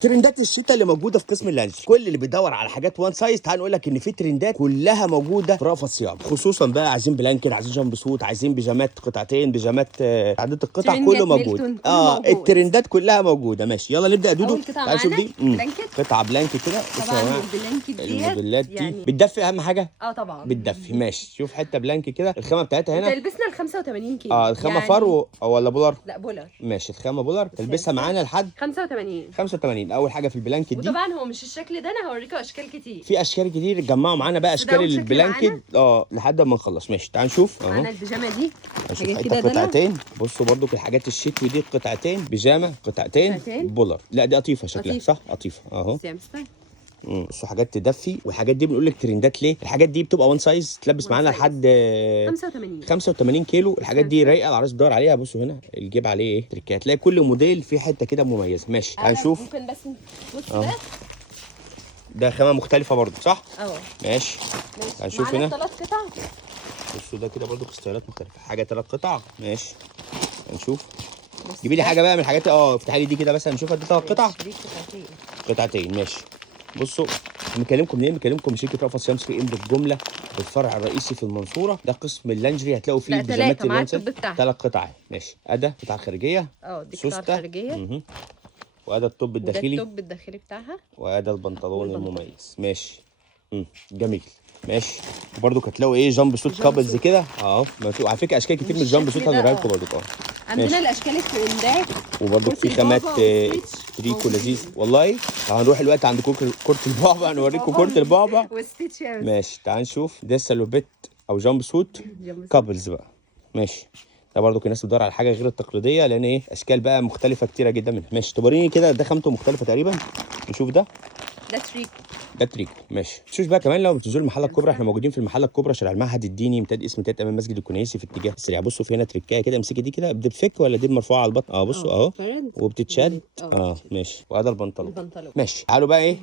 ترندات الشتاء اللي موجوده في قسم اللانش، كل اللي بيدور على حاجات وان سايز تعال نقول لك ان في ترندات كلها موجوده في رأفت صيام، خصوصا بقى عايزين بلانكت، عايزين جامب سوت، عايزين بيجامات قطعتين، بيجامات عدد القطع كله موجود. ميلتون كله موجود. الترندات كلها موجوده. ماشي يلا نبدا يا دودو. اول قطعه تعال نشوف معانا دي بلانكت. قطعه بلانكت كده. طبعا البلانكت ديت الموديلات دي يعني بتدفي اهم حاجه. طبعا بتدفي. ماشي شوف حته بلانك كده، الخامه بتاعتها هنا تلبسنا ال 85 كيلو. الخامه يعني فرو ولا بولار؟ لا بولر. ماشي الخامه بولار، تلبسها معانا لحد 85. 85. اول حاجه في البلانكت دي، وطبعا هو مش الشكل ده، انا هوريكم اشكال كتير. في اشكال كتير اتجمعوا معانا بقى، بس ده اشكال أول شكل البلانكت لحد ما نخلص. ماشي تعال نشوف اهو. معانا البيجامه دي هنشوف حاجات حته كده دلع. قطعتين. بصوا برضو في الحاجات الشتوي دي، قطعتين بيجامه، قطعتين بولر. لا دي قطيفه شكلها صح، قطيفه اهو. بصوا حاجات تدفي، والحاجات دي بنقول لك ترندات ليه؟ الحاجات دي بتبقى وان سايز، تلبس معانا لحد 85 كيلو. الحاجات دي رايقه، العرايس بتدور عليها. بصوا هنا الجيب عليه ايه تريكات، هتلاقي كل موديل فيه حته كده مميزه. ماشي هنشوف. ممكن بس بص ده خامه مختلفه برضو صح؟ ماشي. ماشي هنشوف هنا 3 قطع. بصوا ده كده برضو ستايلات مختلفه، حاجه 3 قطع. ماشي هنشوف. جيبي لي حاجه بقى من الحاجات افتحي لي دي كده بس نشوفها. دي 3 قطع. دي قطعتين. ماشي. بصوا بنكلمكم منين؟ بنكلمكم من شركه رأفت صيام 3 ام بالجمله، بالفرع الرئيسي في المنصوره. ده قسم اللانجري، هتلاقوا فيه بيجامات اللانسر 3 قطع. ماشي. اداه قطعه خارجيه دي قطعه خارجيه. واداه الطب الداخلي، ده الطب الداخلي بتاعها، واداه البنطلون المميز. ماشي. جميل. ماشي. وبرده هتلاقوا ايه جامب سوت كابلز كده على فكره اشكال كتير من الجامب سوت هنوريها لكم برده. عندنا الاشكال الترندات، وبرده في خامات تريكو لذيذ والله. هنروح الوقت عند كرة البعبع، هنوريكم كرة البعبع والستيتش. ماشي تعال نشوف. ده سالوبيت او جامب سوت كابلز بقى. ماشي. ده برضو الناس بتدور على حاجه غير التقليديه، لان ايه اشكال بقى مختلفه كتيره جدا منها. ماشي توريني كده، ده خامته مختلفه تقريبا. نشوف ده تريكو. ده تريكو. ماشي. شوف بقى كمان لو بتنزلوا المحله الكبرى، احنا موجودين في المحله الكبرى شارع المعهد الديني، امتداد اسم امتداد امام مسجد الكنيسي في اتجاه السريع. بصوا في هنا تريكايه كده، امسكي دي كده، بتفك ولا دي مرفوعه على البطن؟ بصوا اهو وبتتشد. ماشي. وهذا البنطلون. ماشي. تعالوا بقى ايه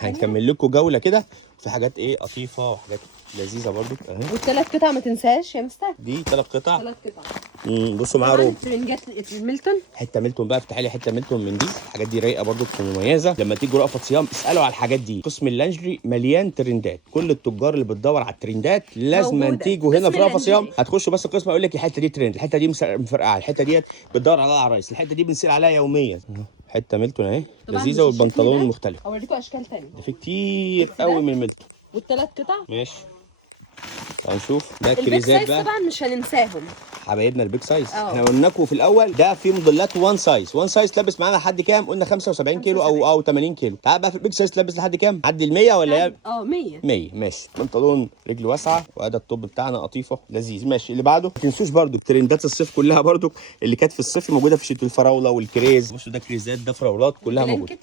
هنكمل لكم جوله كده في حاجات لطيفه وحاجات لذيذه برضو اهي. والثلاث قطع ما تنساش يا مستر. دي 3 قطع. 3 قطع. بصوا معاها روب. ترنجات ميلتون. حته ميلتون بقى، افتحي لي حته ميلتون من دي. الحاجات دي رايقه برضو مميزه. لما تيجوا رأفت صيام اسالوا على الحاجات دي. قسم اللانجري مليان ترندات، كل التجار اللي بتدور على الترندات لازم تيجوا هنا في رأفت صيام. هتخشوا بس القسم يقول لك الحته دي ترند، الحته دي مفرقعه، الحته ديت بتدور عليها العرايس، الحته دي بنسال عليها يوميا. حته ميلتون اهي لذيذه، والبنطلون مختلف. اوريكم اشكال ثانيه، ده في كتير قوي من الميلتون. والثلاث قطع. ماشي. هنشوف ده الكريزات بقى. طبعا مش هننساهم حبايبنا البيج سايز. احنا قلنا لكم في الاول ده في موديلات وان سايز. وان سايز تلبس معانا لحد كام؟ قلنا 75 كيلو او 80 كيلو. تعال بقى في البيج سايز تلبس لحد كام؟ عد ال 100 ولا ايه؟ 100. ماشي. بنطلون رجل واسعه، وادي الطب بتاعنا قطيفه لذيذ. ماشي. اللي بعده ما تنسوش برده ترندات الصيف كلها برده اللي كانت في الصيف موجوده في شتوي، الفراوله والكريز. بصوا ده كريزات، ده فراولات كلها موجوده.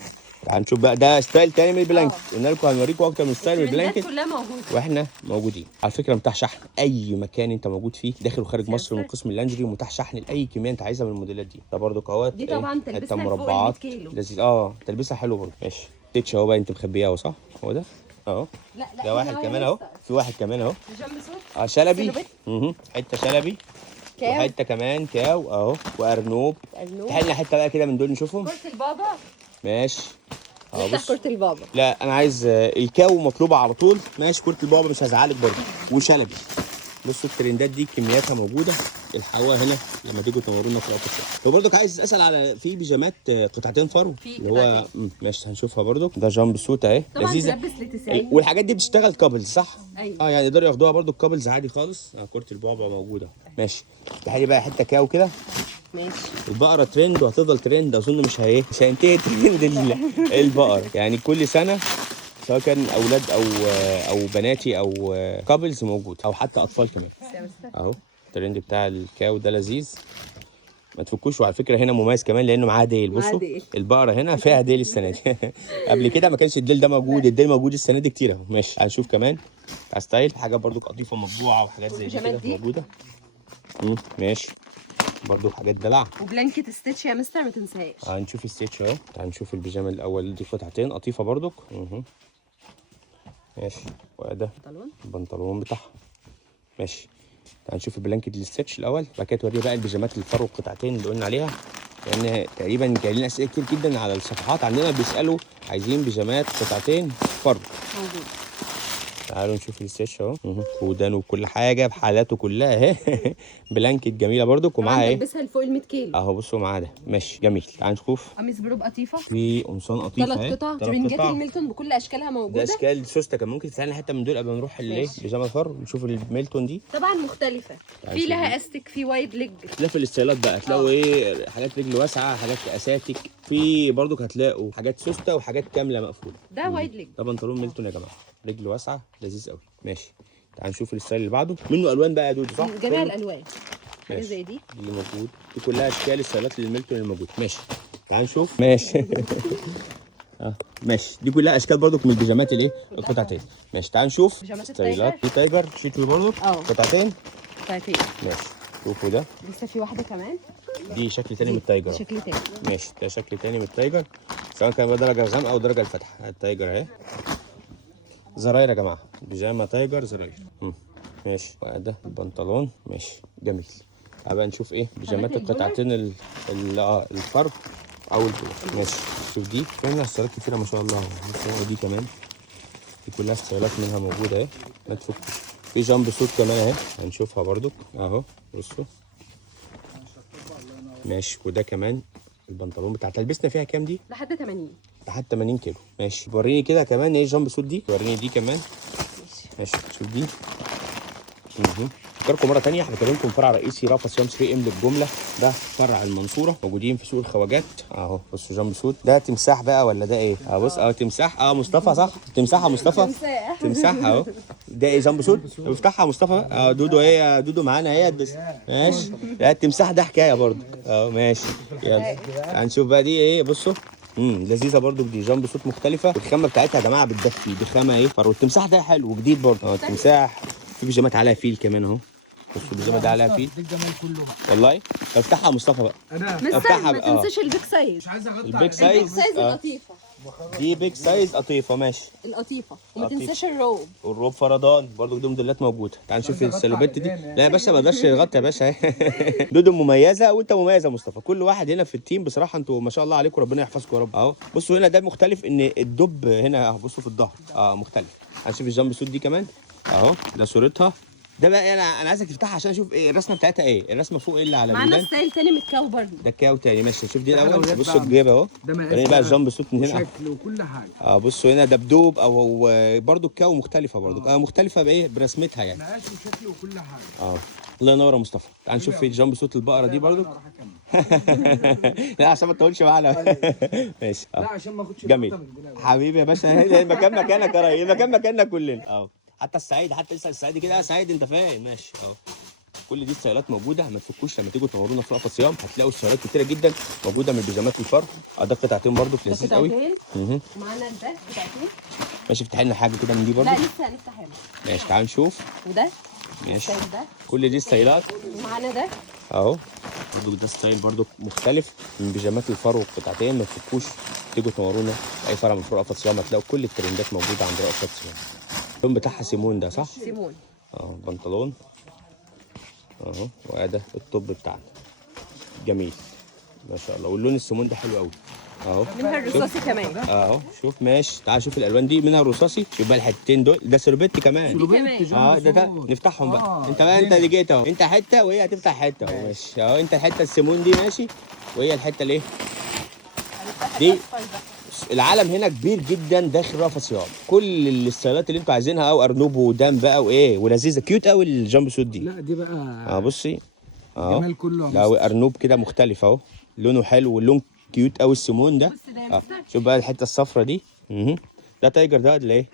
تعال نشوف بقى ده ستايل تاني من البلانكت. قلنا لكم هنوريكم اكتر من ستايل من البلانكت كلها موجوده، واحنا موجودين. على فكره متاح شحن اي مكان انت موجود فيه داخل وخارج مصر من قسم اللانجري، ومتاح شحن لاي كميه انت عايزها من الموديلات دي. ده برده قوات دي طبعا تلبسها مربعات لذيذ. تلبسها حلو برده. ماشي. تيتش اهو بقى، انت مخبيه اهو صح؟ هو ده اهو. لا ده واحد كمان اهو، في واحد كمان اهو شلبي. حته شلبي وحته كمان كاو اهو، وارنوب. تحلنا حته بقى كده من دول نشوفهم. كرة البابا. ماشي. نفتح كرة البابا. لا انا عايز الكاو مطلوبه على طول. ماشي. كرة البابا مش هزعلك برضه، وشلبي. بصوا الترندات دي كمياتها موجوده، الحقوها هنا لما تيجوا تنورونا في رأفت صيام. وبرضك عايز اسال على في بيجامات قطعتين فرو اللي هو ماشي هنشوفها برضك. ده جامب سوت اهي لذيذه، والحاجات دي بتشتغل كابلز صح؟ ايوه. يعني يقدروا ياخدوها برضك كابلز عادي خالص. كرة البابا موجوده. ماشي. تعالي بقى حته كاو كده. ماشي. البقره ترند وهتفضل ترند، اظن مش هينتهي ترند البقر يعني كل سنه، سواء كان اولاد او بناتي او كابلز موجود، او حتى اطفال كمان. اهو الترند بتاع الكاو ده لذيذ، ما تفكوش. وعلى فكره هنا مميز كمان لانه معاه ديل. بصوا البقره هنا فيها ديل السنه دي قبل كده ما كانش الديل ده موجود. الديل موجود السنه دي كتير اهو. ماشي. هنشوف كمان على ستايل حاجه برضو قطيفه مطبوعه وحاجات زي كده موجوده. ماشي. برضو حاجات دلع وبلانكت ستيتش يا مستر ما تنساهاش. هنشوف الستيتش اهو. تعال نشوف البيجامه الاول. دي قطعتين قطيفه برضك. ماشي. وده البنطلون بتاعها. ماشي. تعال نشوف البلانكت الستيتش الاول، بعد كده توريه بقى البيجامات الفرو القطعتين اللي قلنا عليها. لان يعني تقريبا جاي لنا اسئله كتير جدا على الصفحات عندنا بيسالوا عايزين بيجامات قطعتين فرو. موجود. تعالوا نشوف الاستيتش اهو، ودان وكل حاجه بحالاته كلها اهي. بلانكت جميله برضك ومعاها ايه بلبسها لفوق ال 100 كيلو اهو. بصوا معاها ده ماشي جميل. تعالوا نشوف قميص بروب قطيفه، في قمصان قطيفه اهي، 3 قطع ترنجات الميلتون بكل اشكالها ده موجوده. اشكال سوسته. كان ممكن تسالنا حته من دول قبل ما نروح الايه بيجامه فرو نشوف الميلتون دي طبعا مختلفه، في لها استك، في وايد ليج. تلاقي في الاستايلات بقى هتلاقوا ايه حاجات رجل واسعه، حاجات اساتك، في برضك هتلاقوا حاجات سوسته وحاجات كامله مقفوله. ده وايد ليج. ده بنطلون ميلتون يا جماعه، رجل واسعه لذيذ قوي. ماشي تعال نشوف الستايل اللي بعده، منه الوان بقى يا دودو صح؟ جميع الالوان، حاجه ماشي. زي دي اللي موجود دي كلها اشكال الستايلات الميلتون اللي موجود. ماشي تعال نشوف. ماشي ماشي دي كلها اشكال برضك من البيجامات الايه القطعتين. ماشي تعال نشوف بيجامات ستايلات. في تايجر شتوي برضك قطعتين. طيب ماشي شوفوا ده، لسه في واحده كمان، دي شكل تاني من التايجر. شكل تاني ماشي ده شكل تاني من التايجر، سواء كان بدرجه غامقه او درجه الفاتحه. التايجر اهي زراير يا جماعه، بيجامه تايجر زراير. ماشي وده البنطلون. ماشي جميل. تعال بقى نشوف ايه بيجامات القطعتين الفرو او البولو. ماشي شوف دي فيها ستايلات كتيره ما شاء الله. بصوا دي كمان دي كلها ستايلات منها موجوده اهي ما تفكش. في جامب سوت كمان اهي هنشوفها برضو اهو بصوا. ماشي وده كمان البنطلون بتاع تلبسنا فيها كام دي؟ لحد 80. لحد 80 كيلو. ماشي وريني كده كمان ايه جامب سوت دي، وريني دي كمان. ماشي شوف دي. فكركم مره ثانيه احنا كلمكم فرع رئيسي رأفت صيام 3 ام للجمله، ده فرع المنصوره موجودين في سوق الخواجات اهو. بصوا جنب سود ده تمساح بقى ولا ده ايه؟ بص تمساح مصطفى صح؟ تمساح مصطفى. تمساح اهو. ده ايه جنب سود؟ افتحها مصطفى. دودو ايه دودو معانا اهي بس. ماشي لا التمساح ده حكايه برضه ماشي. يلا هنشوف بقى دي ايه. بصوا لذيذه برضو، دي جامب سوت مختلفه والخامه بتاعتها يا جماعه بتدفي، دي خامه ايه فرو. التمساح ده حلو وجديد برضو التمساح. في بيجامات عليها فيل كمان اهو. بصوا البيجامه ده عليها فيل. دي الجمال كله والله. افتحها يا مصطفى بقى. افتحها ما تنساش البيج سايز. مش عايز اغطي البيج سايز. البيج سايز القطيفه دي بيج سايز قطيفه. ماشي القطيفه. وما تنساش الروب. والروب فردان برضو دي موديلات موجوده. تعال نشوف السلوبيت دي. لا يا باشا ما اقدرش يغطي يا باشا. دودو مميزه وانت مميزه يا مصطفى. كل واحد هنا في التيم بصراحه انتوا ما شاء الله عليكم، ربنا يحفظكم يا رب. اهو بصوا هنا ده مختلف ان الدب هنا اهو. بصوا في الظهر مختلف. هنشوف الجامب سوت دي كمان اهو. ده صورتها. ده بقى انا عايزك تفتحها عشان اشوف ايه الرسمه بتاعتها ايه. الرسمه فوق ايه اللي على معانا ستايل تاني من الكاو برضه. ده كاو تاني. ماشي نشوف دي الاول. بصوا الجيب اهو. ده بقى الجامب سوت من هنا شكل وكل حاجه. بصوا هنا دبدوب او برضو الكاو مختلفه برضو مختلفه بايه برسمتها يعني. مقاس وشكل وكل حاجه. الله ينور يا مصطفى. تعال نشوف في جامب سوت البقره دي برضو. لا عشان ما تقولش معانا. ماشي لا عشان ما اخدش جميل حبيبي يا باشا. المكان مكانك يا ريس، المكان مكاننا كلنا حتى السعيد، حتى لسه السعيد كده سعيد انت فاهم. ماشي كل دي ستايلات موجوده. ما تفكوش لما تيجوا تنورونا في رأفت صيام هتلاقوا ستايلات كتيره جدا موجوده من البيجامات الفرو. ده قطعتين برضو لذيذ قوي. ومعانا الباك بتاعتين. ماشي افتح لنا حاجه كده من دي برضو. لا لسه هنفتحها. ماشي تعال نشوف. وده ماشي الستايل ده. كل دي ستايلات. ومعانا ده اهو برضو ده ستايل برضو مختلف من بيجامات الفرو قطعتين. ما تفكوش تيجوا تنورونا في اي فرع من فروع رأفت صيام هتلاقوا كل الترندات موجوده عند رأفت صيام. اللون بتاعها سيمون ده صح؟ سيمون. بنطلون اهو. وده التوب بتاعنا جميل ما شاء الله. واللون السيمون ده حلو قوي اهو. منها الرصاصي كمان اهو. شوف ماشي تعال شوف الالوان دي منها الرصاصي. شوف بقى الحتتين دول. ده سلوبيت كمان. ده نفتحهم بقى. انت بقى انت اللي جيت اهو. انت حته وهي هتفتح حته اهو. ماشي اهو. انت الحته السيمون دي ماشي وهي الحته الايه دي. العالم هنا كبير جدا داخل رأفت صيام. كل الستايلات اللي انتوا عايزينها او ارنوب ودام بقى وايه ولذيذه كيوت قوي الجامب سوت دي. لا دي بقى بصي الجمال كله. لا ارنوب كده مختلف اهو. لونه حلو واللون كيوت قوي السيمون ده. شوف بقى الحته الصفرا دي. ده تايجر ده ولا ايه؟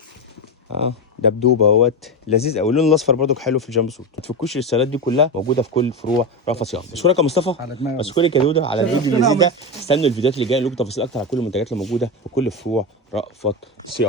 دبدوب اهوت لذيذ قوي. اللون الاصفر برضو حلو في الجامب سوت. ما تفكوش الستايلات دي كلها موجوده في كل فروع رأفت صيام. بشكرك يا مصطفى. بشكرك يا دودو على الفيديو اللذيذ ده. استنوا الفيديوهات اللي جايه نقول تفاصيل اكتر على كل المنتجات اللي موجوده في كل فروع رأفت صيام.